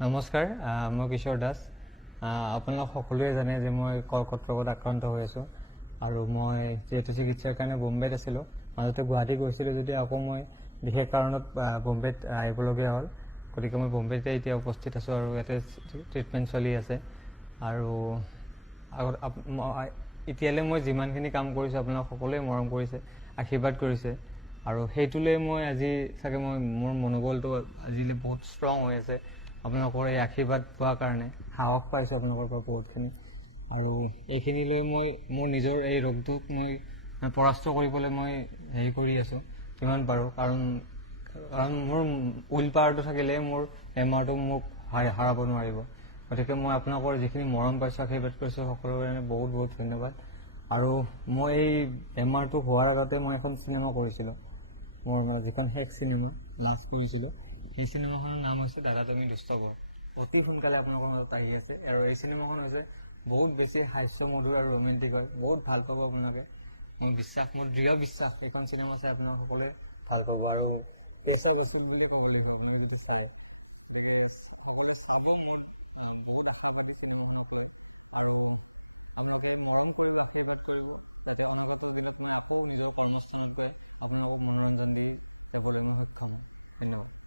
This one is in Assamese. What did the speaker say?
নমস্কাৰ, মই কিশোৰ দাস। আপোনালোক সকলোৱে জানে যে মই কৰ্কট ৰোগত আক্ৰান্ত হৈ আছোঁ আৰু মই যিহেতু চিকিৎসাৰ কাৰণে বোম্বেত আছিলোঁ, মাজতে গুৱাহাটী গৈছিলোঁ যদি আকৌ মই বিশেষ কাৰণত বোম্বেত আহিবলগীয়া হ'ল। গতিকে মই বোম্বেতে এতিয়া উপস্থিত আছোঁ আৰু ইয়াতে ট্ৰিটমেণ্ট চলি আছে। আৰু এতিয়ালৈ মই যিমানখিনি কাম কৰিছোঁ আপোনালোক সকলোৱে মৰম কৰিছে, আশীৰ্বাদ কৰিছে আৰু সেইটোলৈ মই আজি চাগে মোৰ মনোবলটো আজিলৈ বহুত ষ্ট্ৰং হৈ আছে। আপোনালোকৰ এই আশীৰ্বাদ পোৱাৰ কাৰণে সাহস পাইছোঁ আপোনালোকৰ পৰা বহুতখিনি। আৰু এইখিনিলৈ মই মোৰ নিজৰ এই ৰোগটোক মই পৰাস্ত কৰিবলৈ মই হেৰি কৰি আছোঁ যিমান পাৰোঁ, কাৰণ মোৰ উইল পাৱাৰটো থাকিলে মোৰ বেমাৰটো মোক হাৰাব নোৱাৰিব। গতিকে মই আপোনালোকৰ যিখিনি মৰম পাইছোঁ, আশীৰ্বাদ কৰিছোঁ, সকলোৰে কাৰণে বহুত বহুত ধন্যবাদ। আৰু মই এই বেমাৰটো হোৱাৰ আগতে মই এখন চিনেমা কৰিছিলোঁ, মোৰ মানে যিখন শেষ চিনেমা লাষ্ট কৰিছিলোঁ, সেই চিনেমাখনৰ নাম হৈছে দাদা তুমি দুষ্ট বৰ। অতি সোনকালে আপোনালোকৰ মাজত আহি আছে আৰু এই চিনেমাখন হৈছে বহুত বেছি হাস্যমধুৰ আৰু ৰোমেণ্টিক হয়। বহুত ভাল পাব আপোনালোকে, মোৰ দৃঢ় বিশ্বাস এইখন চিনেমা চাই আপোনালোকে সকলোৱে ভাল পাব আৰু পেচা বাচুল বুলিয়ে ক'ব লাগিব আপোনালোকে যদি চায়। গতিকে সকলোৱে চাব, মোৰ বহুত আশাবাদী চিনেমাখনক লৈ। আৰু আপোনালোকে মৰম কৰিব, আশীৰ্বাদ কৰিব, যাতে অনাগত দিনত মই আকৌ নিজৰ কৰ্মস্থানত গৈ আপোনালোকক মনোৰঞ্জন দি যাবলৈ মই সক্ষম হওঁ। ধন্যবাদ।